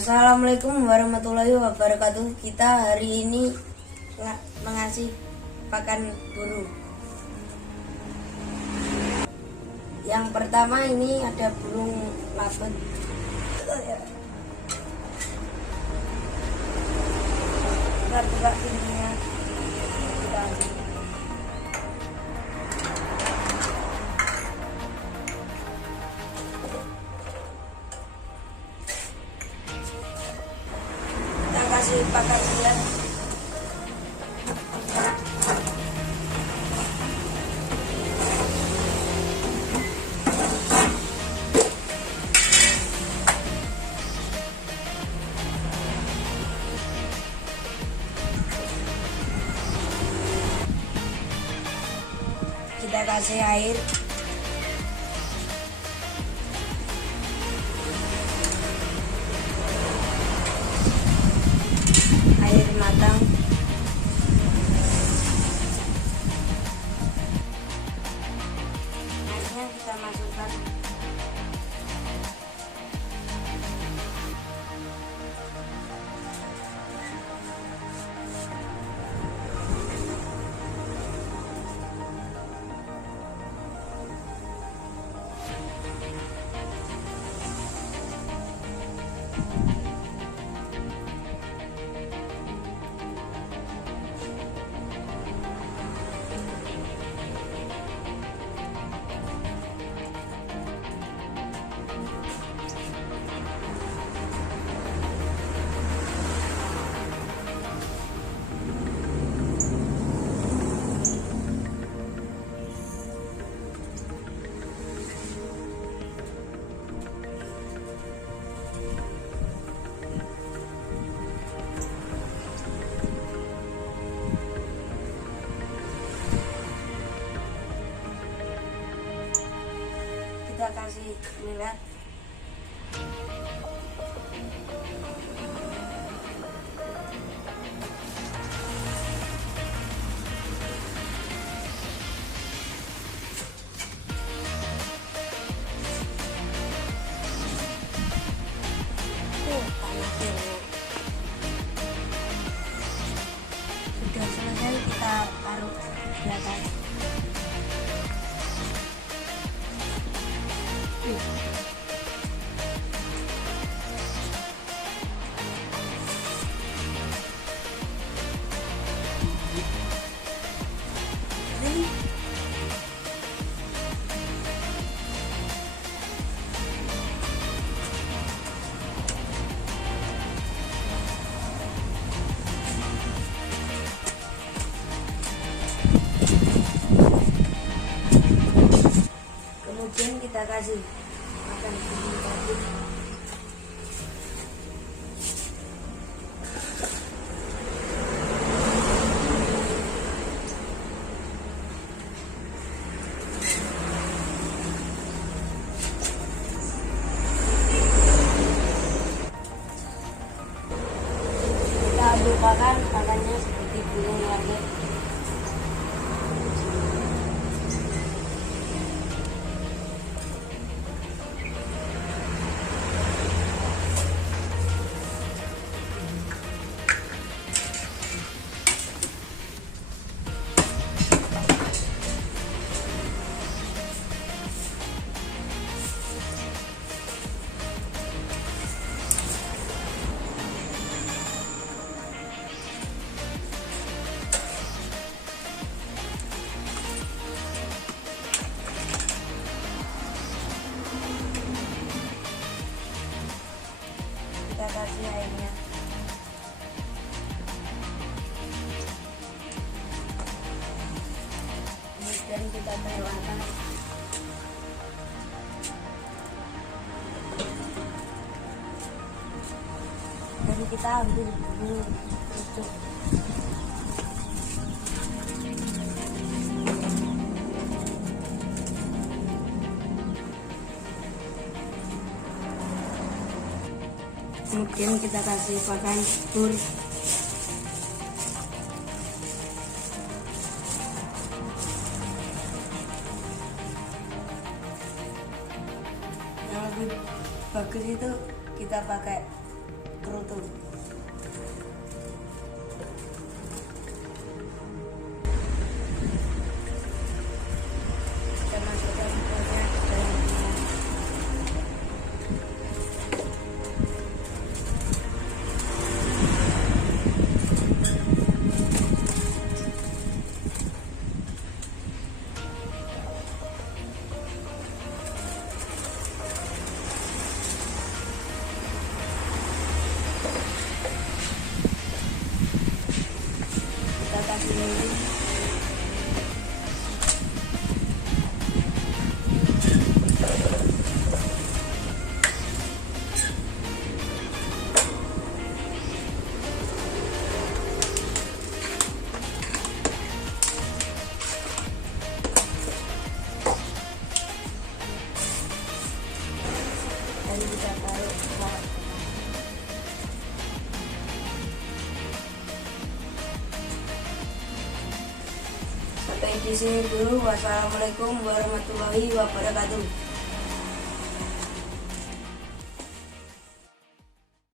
Assalamualaikum warahmatullahi wabarakatuh. Kita hari ini mengasih pakan burung. Yang pertama ini ada burung labet. Kita buka pintunya. Kita kasih pakan dia. Kita kasih air. Air matang. Airnya kita masukkan. Kita kasih millet. Panasnya. Sudah selesai, kita taruh di atas. Kemudian kita kasih makan burung tadi. Kita aduk pakannya seperti burung lagi. Kita kasih airnya. Kemudian kita telurkan. Dan kita ambil dulu itu. Kemudian kita kasih pakan bur. Yang lebih bagus itu kita pakai kerudung. Kita masukkan kuahnya ke dalam piring. Kita kasih lilin. Dan kita taruh ke dalam. Sampai di sini dulu. Wassalamualaikum warahmatullahi wabarakatuh.